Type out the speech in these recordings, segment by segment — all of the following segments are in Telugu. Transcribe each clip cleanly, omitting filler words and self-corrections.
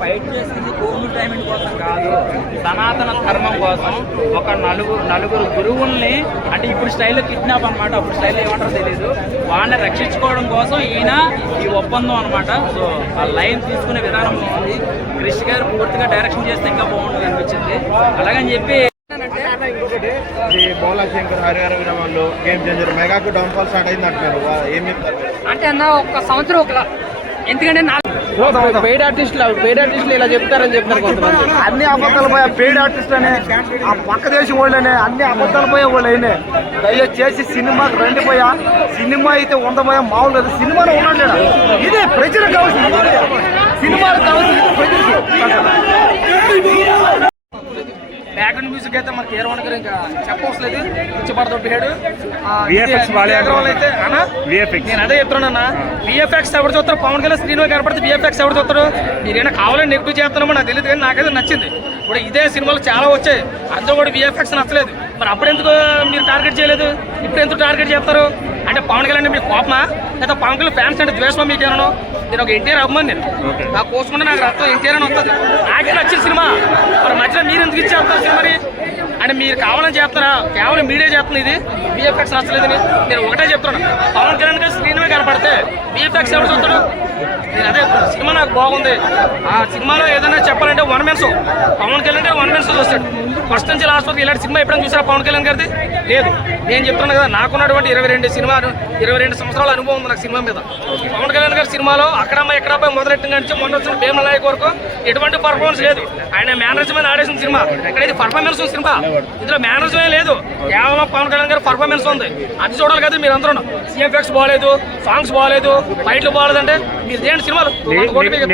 ఫైట్ చేసేది గోల్డ్ డైమండ్ కోసం కాదు, సనాతన ధర్మం కోసం. ఒక నలుగురు గురువుల్ని, అంటే ఇప్పుడు స్టైల్లో కిడ్నాప్ అనమాట, అప్పుడు స్టైల్లో ఏమంటారో తెలియదు, వాళ్ళని రక్షించుకోవడం కోసం ఈయన ఈ ఒప్పందం అనమాట. సో ఆ లైన్ తీసుకునే విధానంలో ఉంది. క్రిష్ గారు పూర్తిగా డైరెక్షన్ చేస్తే ఇంకా బాగుంటుంది అనిపించింది. అలాగని చెప్పి ఇంకొకటి బోలా శంకర్ హరిహర విరామాల్లో గేమ్ చేంజర్ మెగాకు డౌన్ఫాల్ స్టార్ట్ అయింది అంటున్నారు, ఏం చెప్తారు? అంటే అన్న ఒక సంవత్సరం ఒక, ఎందుకంటే పెయిడ్ ఆర్టిస్టులు ఇలా చెప్తారని చెప్తారు కొంతమంది. అన్ని అబద్ధాలు పోయా పెయిడ్ ఆర్టిస్ట్ అనే ఆ పక్క దేశం వాళ్ళనే అన్ని అబద్ధాలు పోయే వాళ్ళు అయినా. దయచేసి సినిమాకి రండి పోయా, సినిమా అయితే ఉండబోయా మామూలు లేదు. సినిమాలో ఉన్నాడు, ఇది ప్రజలకు కావాల్సింది, సినిమాలకు కావాల్సింది ప్రజలకు. బ్యాక్గ్రౌండ్ మ్యూజిక్ అయితే మనకి హీరోన్ గారు ఇంకా చెప్పవసలేదు, ఇచ్చిపడదొబ్బేడు. నేను అదే చెప్తున్నానన్నా, విఎఫ్ఎక్స్ ఎవరు చూస్తారు? పవన్ కళ్యాణ్ స్క్రీన్ మీద కనపడితే విఎఫ్ఎక్స్ ఎవరు చూస్తారు? మీరైనా కావాలని నెగిటివ్ చేస్తున్నామో నాకు తెలియదు, కానీ నాకైతే నచ్చింది. ఇప్పుడు ఇదే సినిమాలు చాలా వచ్చాయి, అందులో కూడా విఎఫ్ఎక్స్ నచ్చలేదు. మరి అప్పుడు ఎందుకు మీరు టార్గెట్ చేయలేదు, ఇప్పుడు ఎందుకు టార్గెట్ చేస్తారు? అంటే పవన్ కళ్యాణ్ మీకు కోపమా, లేదా పవన్ కళ్యాణ్ ఫ్యాన్స్ అంటే ద్వేషమా మీకేమో? నేను ఒక ఎన్టీఆర్ అభిమాని, నేను నాకు కోసుకుంటే నాకు రక్తం ఎన్టీఆర్ అని వస్తుంది, నాకే నచ్చిన సినిమా. మరి మధ్యలో మీరు ఎందుకు ఇచ్చేస్తారు సినిమాని? అంటే మీరు కావాలని చేస్తారా? కేవలం మీడియా చేస్తుంది ఇది విఎఫ్ఎక్స్ నచ్చలేదని. నేను ఒకటే చెప్తున్నాను, పవన్ కళ్యాణ్ గారు స్క్రీన్ మీద కనపడితే విఎఫ్ఎక్స్ ఎవరు చూస్తాడు? నేను అదే సినిమా నాకు బాగుంది. ఆ సినిమాలో ఏదైనా చెప్పాలంటే one men show, Pawan Kalyan గారు వన్ మెన్ షో చూస్తాడు. ఫస్ట్ నుంచి లాస్ట్ వరకు ఇలాంటి సినిమా ఎప్పుడైనా చూసారా పవన్ కళ్యాణ్ గారిది? లేదు. నేను చెప్తున్నాను కదా, నాకున్నటువంటి 22 సంవత్సరాల అనుభవం ఉంది నాకు సినిమా మీద. పవన్ కళ్యాణ్ గారి సినిమాలో అక్కడమ్మ ఎక్కడపై మొదలెట్టిన నుంచి మొన్న వచ్చిన భీమ నాయక్ వరకు ఎటువంటి పర్ఫార్మెన్స్ లేదు. ఆయన మేనర్స్మెంట్ ఆడేసిన సినిమా, ఇక్కడ ఇది పర్ఫార్మెన్స్ సినిమా, ఇందులో మేనర్స్మే లేదు, కేవలం పవన్ కళ్యాణ్ గారి పర్ఫార్మెన్స్ ఉంది. అది చూడాలి కదా మీరు అందరూ. సిఎఫ్ఎక్స్ బాగాలేదు, సాంగ్స్ బాగాలేదు, ఫైట్లు బాగాలేదంటే మీరు దేని సినిమాలు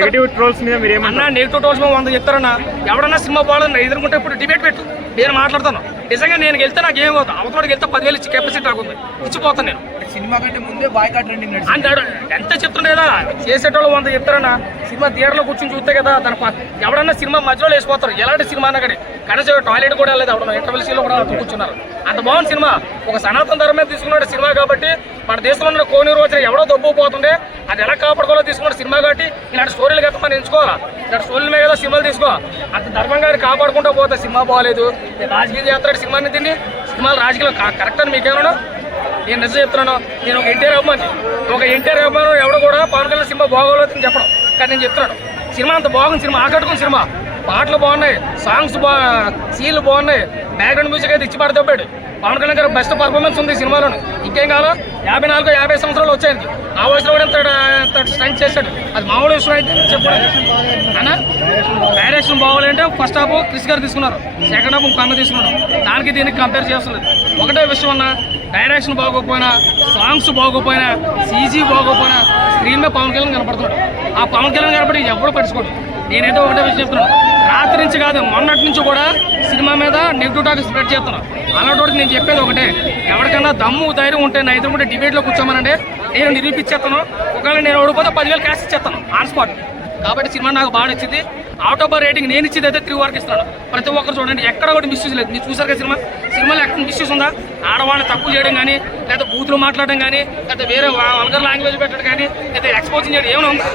నెగిటివ్ ట్రోల్స్ మీద అన్నా? నెగిటివ్ ట్రోల్స్ మీద 100 చెప్తారన్నా. ఎవడన్నా సినిమా బాగాలేదు ఎదుర్కొంటే ఇప్పుడు డిబేట్ పెట్టు, నేను మాట్లాడతాను. నిజంగా నేను వెళ్తే నాకు ఏం అవుతుంది, అవతలకి వెళ్తే 10,000 ఇచ్చి కెపాసిటీ రాకుంది, ఇచ్చిపోతాను నేను. సినిమా కంటే ముందే బాయ్కాట్ ట్రెండింగ్ అంటాడు, ఎంత చెప్తుండే కదా చేసేటోళ్ళు 100 చెప్తారన్నా. సినిమా థియేటర్లో కూర్చొని చూస్తే కదా దాని ఎవడన్నా సినిమా మధ్యలో వేసిపోతారు. ఎలాంటి సినిమా అన్నా కానీ కనీసం టాయిలెట్ కూడా వెళ్ళలేదు, అవడం ఇంటర్వెల్ సీన్లో కూడా కూర్చున్నారు. అంత బాగుంది సినిమా. ఒక సనాతన ధర్మం తీసుకున్నాడు సినిమా కాబట్టి, మన దేశంలో ఉన్న కోని రోజున ఎవడో దొబ్బుపోతుండే అది ఎలా కాపాడుకోవాలో తీసుకున్నాడు సినిమా కాబట్టి. ఇలాంటి స్టోరీలు కదా మనం ఎంచుకోవాలా, ఇలాంటి స్టోరీల మీద కదా సినిమాలు తీసుకో. అంత ధర్మంగా కాపాడుకుంటూ పోతే సినిమా బాగాలేదు. రాజకీయ చేస్తాడు సినిమాని, తిని సినిమాలు రాజకీయాలు కరెక్ట్ అని మీకేమన్నా? నేను నిజం చెప్తున్నాను, నేను ఒక ఎన్టీఆర్ అభిమాని. ఎవడో కూడా పవన్ కళ్యాణ్ సినిమా బాగోలేదని చెప్పడం, కానీ నేను చెప్తున్నాను సినిమా అంత బాగుంది, సినిమా ఆకట్టుకున్న సినిమా. పాటలు బాగున్నాయి, సాంగ్స్ సీన్లు బాగున్నాయి, బ్యాక్గ్రౌండ్ మ్యూజిక్ అయితే ఇచ్చి పడతాడు. పవన్ కళ్యాణ్ గారు బెస్ట్ పర్ఫార్మెన్స్ ఉంది సినిమాలోనే. ఇంకేం కావాలో? 54-50 సంవత్సరాలు వచ్చాయనికి, ఆ వయసులో కూడా ఎంత స్ట్రెంగ్ చేశాడు. అది మామూలు విషయం అయితే చెప్పండి అన్నా. డైరెక్షన్ బాగోలేంటే ఫస్ట్ హాఫ్ క్రిష్ గారు తీసుకున్నారు, సెకండ్ హాఫ్ కన్న తీసుకున్నారు. దానికి దీనికి కంపేర్ చేస్తున్నారు. ఒకటే విషయం అన్నా, డైరెక్షన్ బాగోకపోయినా, సాంగ్స్ బాగోకపోయినా, సీజీ బాగోకపోయినా స్క్రీన్ మీద పవన్ కళ్యాణ్ కనపడుతున్నాడు. ఆ పవన్ కళ్యాణ్ కనపడి ఎవరు పట్టించుకోడు. నేనైతే ఒకటే విషయం చెప్తున్నాను, రాత్రి నుంచి కాదు మొన్నటి నుంచి కూడా సినిమా మీద నెగిటివ్ టాక్ స్ప్రెడ్ చేస్తున్నాను. అలాంటి నేను చెప్పేది ఒకటే, ఎవరికైనా దమ్ము ధైర్యం ఉంటే నా ఇద్దరు కూడా డిబేట్లో కూర్చోమనంటే నేను నిరూపించేస్తాను. ఒకవేళ నేను ఓడిపోతే 10,000 క్యాష్ ఇచ్చేస్తాను ఆన్ స్పాట్. కాబట్టి సినిమా నాకు బాగా నచ్చింది. అవుట్ ఆఫ్ రేటింగ్ నేను ఇచ్చేది అయితే 3 వరకు ఇస్తున్నాను. ప్రతి ఒక్కరు చూడండి, ఎక్కడ కూడా మిస్యూజ్ లేదు. మీరు చూసారు కదా సినిమాలో ఎక్కడ మిస్యూజ్ ఉందా? ఆడవాళ్ళని తక్కువ చేయడం కానీ, లేదా బూతులు మాట్లాడడం కానీ, లేదా వేరే వల్గర్ లాంగ్వేజ్ పెట్టడం కానీ, లేదా ఎక్స్పోజింగ్ చేయడం ఏమైనా ఉందా?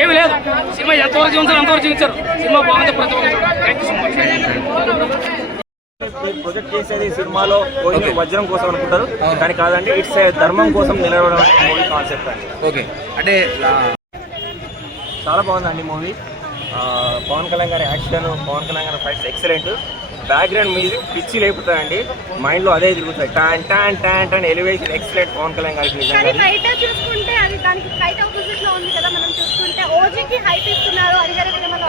ఏమి లేదు. సినిమా ఎంతవరకు చూపించారు అంతవరకు చూపించారు. సినిమా బాగుంది, ప్రతి ఒక్కరు చూడండి. Thank you so much. Project చేసేది సినిమాలో వజ్రం కోసం అనుకుంటారు, కానీ కాదండి, ఇట్స్ ధర్మం కోసం నిలబడడం మూవీ కాన్సెప్ట్ అండి. ఓకే, అంటే చాలా బాగుందండి మూవీ. పవన్ కళ్యాణ్ గారి యాక్షన్, పవన్ కళ్యాణ్ గారి ఫైట్స్ ఎక్సలెంట్. బ్యాక్గ్రౌండ్ మ్యూజిక్ పిచ్చి లేపుతాయండి, మైండ్లో అదే తిరుగుతాయి. టాన్ టాన్ టాన్ టాన్ ఎలివేషన్ ఎక్సలెంట్ పవన్ కళ్యాణ్ గారికి. నిజంగా చూసుకుంటే అది దానికి హైట్ ఆపోజిట్ లో ఉంది కదా. మనం చూసుకుంటే ఓజీకి హైట్ ఇస్తున్నారు, హరిహర విరామాలు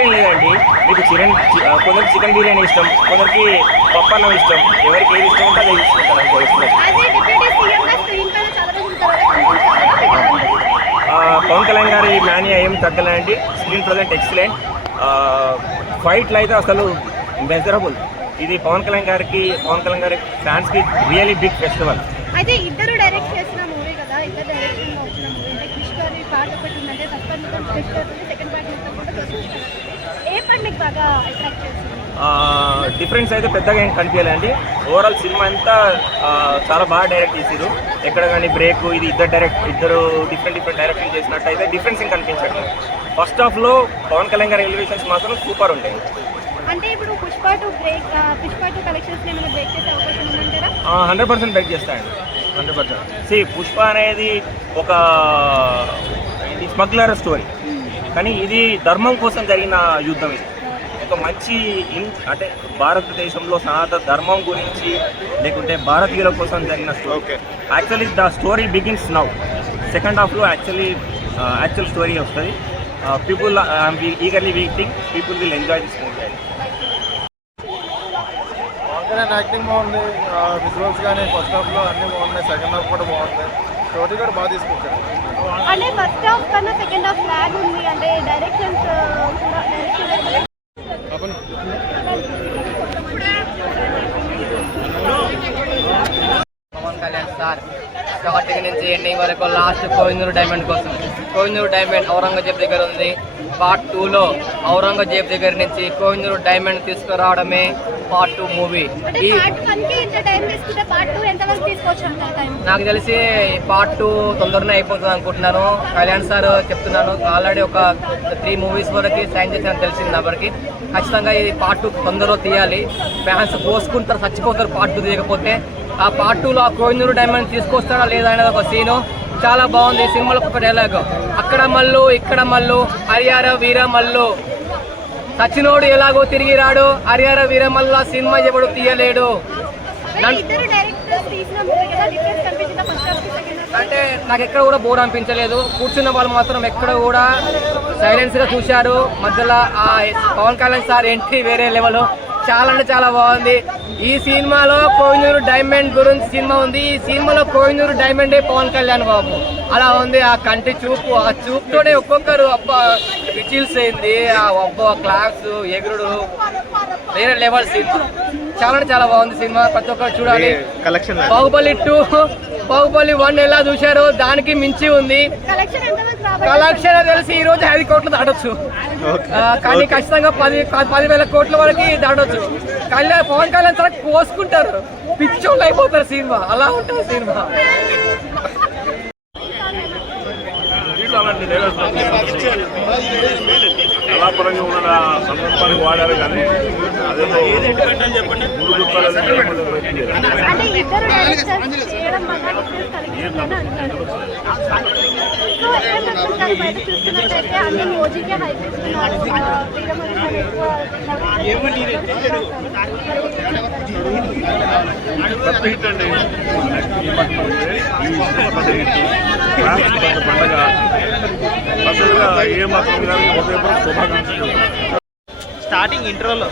ఏం లేదండి. మీకు కొందరికి చికెన్ బిర్యానీ ఇష్టం, కొందరికి పప్పన్నం ఇష్టం, ఎవరికి ఏది ఇష్టం ఉంటే అది ఇష్టం. పవన్ కళ్యాణ్ గారి మ్యానియా ఏం తగ్గలేండి. Screen present excellent. ఫైట్లు అయితే అసలు మెజరబుల్. ఇది పవన్ కళ్యాణ్ గారి ఫ్యాన్స్కి రియలీ బిగ్ ఫెస్టివల్. అయితే ఇద్దరు డైరెక్ట్ చేసిన మూవీ కదా, ఇద్దరు డైరెక్షన్ లో వచ్చిన మూవీ. అంటే క్రిష్ గారి పాట ఒకటి ఉందంటే తప్పని క్రిష్ గారి సెకండ్ పార్ట్ ఏ పాట మీకు బాగా అట్రాక్ట్ చేస్తుంది? డిఫరెన్స్ అయితే పెద్దగా ఏం కనిపించలేండి. ఓవరాల్ సినిమా అంతా చాలా బాగా డైరెక్ట్ చేసారు. ఎక్కడ కానీ బ్రేక్ ఇది ఇద్దరు డిఫరెంట్ డైరెక్షన్ చేసినట్టయితే డిఫరెన్స్ ఏం కనిపించట్లేదు. ఫస్ట్ హాఫ్లో పవన్ కళ్యాణ్ గారి ఎలివేషన్స్ మాత్రం సూపర్ ఉంటాయి. అంటే ఇప్పుడు పుష్ప 2 కలెక్షన్స్ ఏమైనా బ్రేక్ చేసే అవకాశం ఉందంటారా? 100% బ్రేక్ చేస్తాయండి. 100%. పుష్ప అనేది ఒక స్మగ్లర్ స్టోరీ, కానీ ఇది ధర్మం కోసం జరిగిన యుద్ధం. ఇది ఒక మంచి అంటే భారతదేశంలో సనాతన ధర్మం గురించి లేకుంటే భారతీయుల కోసం జరిగిన story. Actually the story begins now. Second హాఫ్లో యాక్చువల్ స్టోరీ వస్తుంది. People eagerly waiting. People will enjoy this movie. Acting బాగుంది, విజువల్స్ కానీ ఫస్ట్ హాఫ్లో అన్నీ బాగున్నాయి, సెకండ్ హాఫ్ కూడా బాగుంది, స్టోరీ కూడా బాగా తీసుకొచ్చారు. అంటే ఫస్ట్ హాఫ్ కన్నా సెకండ్ హాఫ్ లాగ్ ఉంది, అంటే డైరెక్షన్స్ కూడా పవన్ కళ్యాణ్ సార్ స్టార్టింగ్ నుంచి ఎండింగ్ వరకు లాస్ట్ కోహినూర్ డైమండ్ కోసం. కోహినూర్ డైమండ్ ఔరంగజేబ్ దగ్గర ఉంది. పార్ట్ 2లో ఔరంగజేబ్ దగ్గర నుంచి కోహినూర్ డైమండ్ తీసుకురావడమే పార్ట్ 2 మూవీ. నాకు తెలిసి పార్ట్ 2 తొందరనే అయిపోతుంది అనుకుంటున్నాను. కళ్యాణ్ సార్ చెప్తున్నాను, ఆల్రెడీ ఒక 3 మూవీస్ వరకు సైన్ చేశానని తెలిసింది కాబట్టి ఖచ్చితంగా ఈ పార్ట్ 2 తొందరలో తీయాలి. ఫ్యాన్స్ పోసుకుంటారు, చచ్చిపోతారు పార్ట్ 2 తీయకపోతే. ఆ పార్ట్ 2లో ఆ కోహినూర్ డైమండ్ తీసుకొస్తాడా లేదా అనేది ఒక సీను చాలా బాగుంది. సినిమాలో ఒక డైలాగ్, అక్కడ మల్లు ఇక్కడ మల్లు హరిహర వీర మల్లు, సచినోడు ఎలాగో తిరిగి రాడు, హరిహర వీర మల్లు సినిమా ఎవడు తీయలేడు. అంటే నాకు ఎక్కడ కూడా బోర్ అనిపించలేదు. కూర్చున్న వాళ్ళు మాత్రం ఎక్కడ కూడా సైలెన్స్ గా చూశారు. మధ్యలో ఆ పవన్ కళ్యాణ్ సార్ ఎంట్రీ వేరే లెవెల్, చాలా అంటే చాలా బాగుంది. ఈ సినిమాలో కోహినూర్ డైమండ్ గురించి సినిమా ఉంది. ఈ సినిమాలో కోహినూర్ డైమండే పవన్ కళ్యాణ్ బాబు. అలా ఉంది ఆ కంటి చూపు. ఆ చూపుతోనే ఒక్కొక్కరు అబ్బా విచిల్స్ అయింది, ఆ అబ్బా క్లాప్స్ ఎగురుడు వేరే లెవెల్ సినిమా. చాలా అంటే చాలా బాగుంది సినిమా, ప్రతి ఒక్కరు చూడాలి. బాహుబలి 2 బాహుబలి 1 ఎలా చూశారో దానికి మించి ఉంది. కలెక్షన్ తెలిసి ఈ రోజు 5 కోట్లు దాటొచ్చు, కానీ ఖచ్చితంగా 10,000 కోట్ల వరకు దాటొచ్చు. పవన్ కళ్యాణ్ సార్ కోసుకుంటారు, పిచ్చోళ్ళు అయిపోతారు సినిమా, అలా ఉంటుంది సినిమా. కళాపరంగా ఉన్న సందర్భానికి వాడారు, కానీ అదే పండుగ అసలుగా ఏ మాత్రం శుభాకాంక్షలు. స్టార్టింగ్ ఇంట్రోలో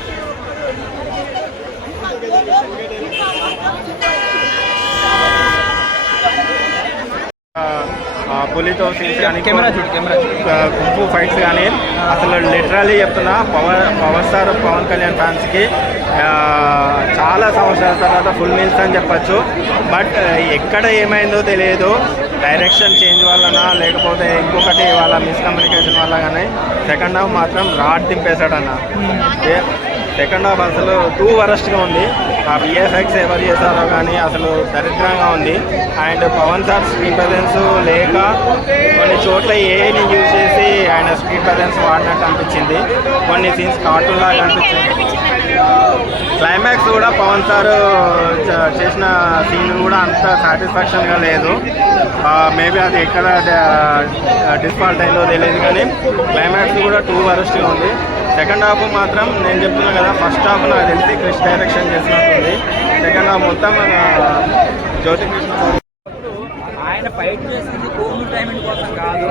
పులితో సీన్స్ కానీ గుంపు ఫైట్స్ కానీ అసలు లిటరల్లీ చెప్తున్నా పవర్ స్టార్ పవన్ కళ్యాణ్ ఫ్యాన్స్కి చాలా సంవత్సరాల తర్వాత ఫుల్ మీల్స్ అని చెప్పచ్చు. బట్ ఎక్కడ ఏమైందో తెలియదు, డైరెక్షన్ చేంజ్ వలన లేకపోతే ఇంకొకటి వాళ్ళ మిస్కమ్యూనికేషన్ వల్ల కానీ సెకండ్ హాఫ్ మాత్రం రాడ్ దింపేశాడన్న. సెకండ్ హాఫ్ అసలు 2 వరస్ట్గా ఉంది. ఆ విఎఫ్ఎక్స్ ఎవరు చేశారో కానీ అసలు దరిద్రంగా ఉంది. And Pawan sir screen presence లేక కొన్ని చోట్ల ఏని యూజ్ చేసి ఆయన స్క్రీన్ ప్రజెన్స్ వాడినట్టు అనిపించింది. కొన్ని సీన్స్ కార్టూన్ లాగా అనిపించింది. క్లైమాక్స్ కూడా పవన్ సార్ చేసిన సీన్ కూడా అంత సాటిస్ఫాక్షన్గా లేదు. మేబీ అది ఎక్కడ డిస్ఫాల్ట్ అయిందో తెలియదు, కానీ క్లైమాక్స్ కూడా 2 వరస్ట్గా ఉంది. సెకండ్ హాఫ్ మాత్రం నేను చెప్తున్నా కదా, ఫస్ట్ హాఫ్ నాకు తెలిసి క్రిష్ డైరెక్షన్ చేసినట్టుంది. సెకండ్ హాఫ్ మొత్తం జ్యోతి కృష్ణ. ఆయన ఫైట్ చేసింది కోహినూర్ డైమండ్ కోసం కాదు,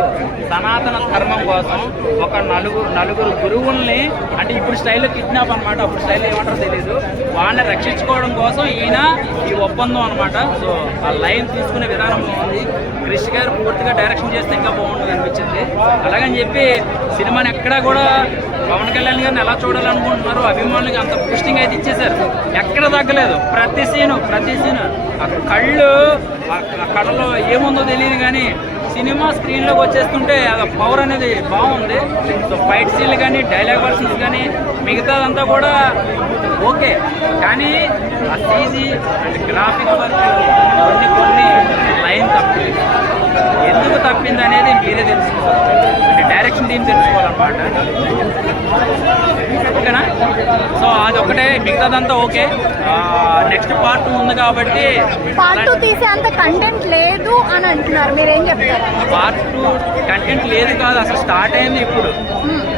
సనాతన ధర్మం కోసం. ఒక నలుగురు గురువుల్ని, అంటే ఇప్పుడు స్టైల్లో కిడ్నాప్ అనమాట, అప్పుడు స్టైల్లో ఏమంటారో తెలియదు, వాళ్ళని రక్షించుకోవడం కోసం ఈయన ఈ ఒప్పందం అనమాట. సో ఆ లైన్ తీసుకునే విధానం బాగుంది. క్రిష్ గారు పూర్తిగా డైరెక్షన్ చేస్తే ఇంకా బాగుంటుంది అనిపించింది. అలాగని చెప్పి సినిమాని ఎక్కడా కూడా పవన్ కళ్యాణ్ గారిని ఎలా చూడాలనుకుంటున్నారు అభిమానులకి అంత బూస్టింగ్ అయితే ఇచ్చేశారు, ఎక్కడ తగ్గలేదు. ప్రతి సీను ఆ కళ్ళలో ఏముందో తెలియదు, కానీ సినిమా స్క్రీన్లోకి వచ్చేస్తుంటే అది పవర్ అనేది బాగుంది. సో ఫైట్ సీన్లు కానీ డైలాగ్ వర్షన్స్ కానీ మిగతాదంతా కూడా ఓకే, కానీ ఆ సీజీ అండ్ గ్రాఫిక్ వర్క్ కొన్ని లైన్ తప్పింది. ఎందుకు తప్పింది అనేది మీరే తెలుసుకోవాలి, అంటే డైరెక్షన్ టీం తెలుసుకోవాలన్నమాట. ఓకేనా? సో అది ఒకటే, మిగతాదంతా ఓకే. నెక్స్ట్ పార్ట్ ఉంది కాబట్టి పార్ట్ 2 తీసే అంత కంటెంట్ లేదు అని అంటున్నారు, మీరేం చెప్తారు? పార్ట్ 2 కంటెంట్ లేదు కాదు, అసలు స్టార్ట్ అయింది ఇప్పుడు.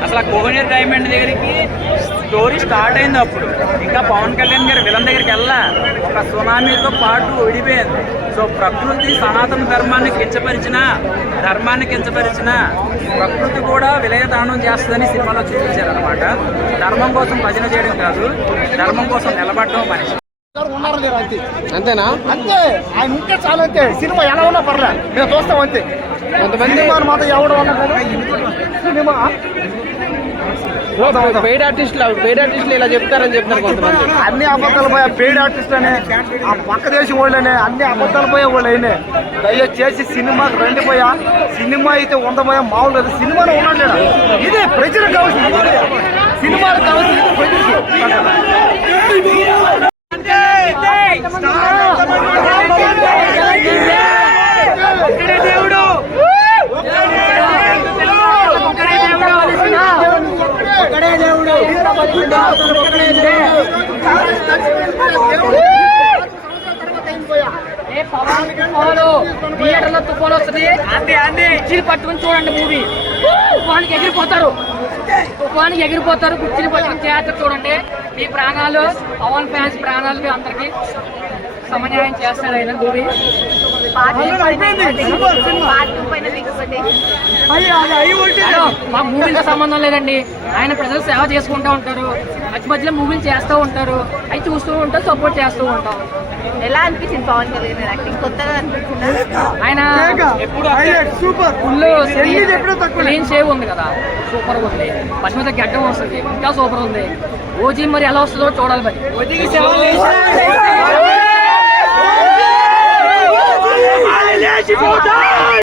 అసలు ఆ కోహినూర్ డైమండ్ దగ్గరికి స్టోరీ స్టార్ట్ అయింది అప్పుడు. ఇంకా పవన్ కళ్యాణ్ గారు విలన్ దగ్గరికి వెళ్ళా, ఒక సునామీతో పాటు విడిపోయింది. సో ప్రకృతి సనాతన ధర్మాన్ని కించపరిచిన ప్రకృతి కూడా విలయదానం చేస్తుందని సినిమాలో చూపించారనమాట. ధర్మం కోసం భజన చేయడం కాదు, ధర్మం కోసం నిలబడడం మనిషి. ఉన్నారు లేరు అంతే, అంతేనా? అంతే, ఆయన ఉంటే చాలు. అంతే, సినిమా ఎలా ఉన్నా పర్లే, మేము చూస్తాం అంతే. కొంతమంది మాత్రం ఎవడం అన్నా కదా సినిమా పెయిడ్ ఆర్టిస్టులు ఇలా చెప్తారని చెప్తారు కొంతమంది. అన్ని అబద్ధాలు పోయా, పెయిడ్ ఆర్టిస్ట్ అనే ఆ పక్క దేశం వాళ్ళనే అన్ని అబద్ధాలు పోయే వాళ్ళు అయినా. దయచేసి సినిమాకి రండి పోయా. సినిమా అయితే 100 పోయా మామూలు లేదు. సినిమాలో ఉన్నాడు లేదా, ఇది ప్రజలకు కావాల్సింది. సినిమాలకు కావాల్సింది ప్రజలకు. థియేటర్లో తుఫాన్ వస్తుంది, కుర్చీలు పట్టుకుని చూడండి మూవీ. తుఫానికి ఎగిరిపోతారు, కుర్చీలు పట్టుకుని థియేటర్ చూడండి. మీ ప్రాణాలు, పవన్ ఫ్యాన్స్ ప్రాణాలకి అందరికి సమన్యాయం చేస్తారు ఆయన మూవీ. మా మూవీతో సంబంధం లేదండి, ఆయన ప్రజలు సేవ చేసుకుంటూ ఉంటారు, మధ్య మధ్యలో మూవీలు చేస్తూ ఉంటారు, అవి చూస్తూ ఉంటాం, సపోర్ట్ చేస్తూ ఉంటాం. ఎలా అనిపించింది పవన్ కళ్యాణ్ యాక్టింగ్? కొత్తగా అనిపించిందా? ఆయన క్లీన్ షేవ్ ఉంది కదా, సూపర్ గా ఉంది. మధ్య మధ్య గడ్డం వస్తుంది, ఇంకా సూపర్ ఉంది. ఓజీ మరి ఎలా వస్తుందో చూడాలి.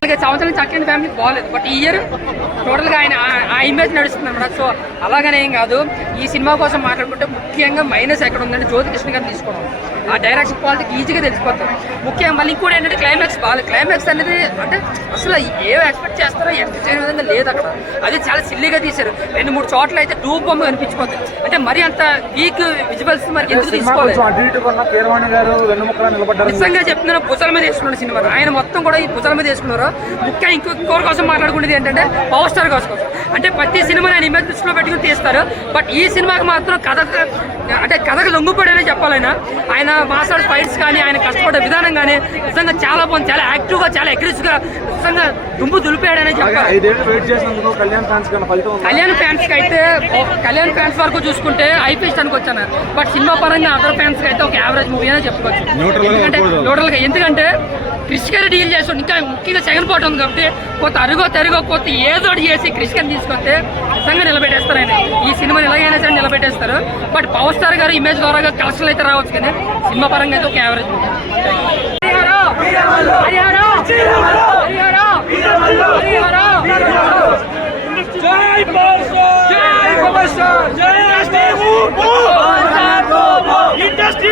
మరి సంవత్సరం చక్కని ఫ్యామిలీ బాగాలేదు, బట్ ఈ ఇయర్ టోటల్ గా ఆయన ఆ ఇమేజ్ నడుస్తుంది అన్నమాట. సో అలాగనే ఏం కాదు. ఈ సినిమా కోసం మాట్లాడుకుంటే ముఖ్యంగా మైనస్ ఎక్కడ ఉందంటే జ్యోతికృష్ణ గారిని తీసుకోవడం. ఆ డైరెక్షన్ క్వాలిటీకి ఈజీగా తెలిసిపోతుంది. ముఖ్యంగా మళ్ళీ ఇంకోటి ఏంటంటే క్లైమాక్స్ బాగాలేదు. క్లైమాక్స్ అనేది అంటే అసలు ఏం ఎక్స్పెక్ట్ చేస్తారో ఎక్స్పెక్ట్ చేయడం విధంగా లేదు అక్కడ. అది చాలా సిల్లీగా తీశారు. 2-3 చోట్ల అయితే డూప్ బొమ్మ కనిపించిపోతుంది. అంటే మరి అంత వీక్ విజువల్స్ మరి ఎందుకు తీసుకోవాలి? నిజంగా చెప్తున్నా, భుజాల మీద వేసుకున్నాడు సినిమా. ఆయన మొత్తం కూడా ఈ భుజాల మీద వేసుకున్నారు. ముఖ్యంగా ఇంకోటి కోసం మాట్లాడుకునేది ఏంటంటే పవర్ స్టార్ కోసం. అంటే ప్రతి సినిమా ఆయన ఇమేజ్ దృష్టిలో పెట్టుకుని తీస్తారు. బట్ ఈ సినిమాకి మాత్రం కథకు లొంగిపోయాడనే చెప్పాలి. ఆయన మాట్లాడే ఫైట్స్ కానీ, ఆయన కష్టపడే విధానం కానీ నిజంగా చాలా బాగుంది. చాలా యాక్టివ్గా, చాలా అగ్రెసివ్ గా నిజంగా దుమ్ము దులిపాడనే చెప్పాలి. కళ్యాణ్ ఫ్యాన్స్ వరకు చూసుకుంటే ఐపీ స్టానికి వచ్చాను. బట్ సినిమా పరంగా అదర్ ఫ్యాన్స్ కి అయితే ఒక యావరేజ్ మూవీ అనే చెప్పుకోవచ్చు. ఎందుకంటే క్రిష్ గారు డీల్ చేస్తాడు. ఇంకా ముఖ్యంగా సెకండ్ పార్ట్ ఉంది కాబట్టి కొత్త అరుగో కొత్త ఏదో చేసి క్రిష్ గారిని తీసుకొస్తే నిజంగా నిలబెట్టేస్తారు. ఆయన ఈ సినిమాని ఎలాగైనా సరే నిలబెట్టేస్తారు. బట్ పవర్ స్టార్ గారు ఇమేజ్ ద్వారా కలెక్షన్లు అయితే రావచ్చు, కానీ సినిమా పరంగా అయితే ఒక యావరేజ్ మూవీ. Industry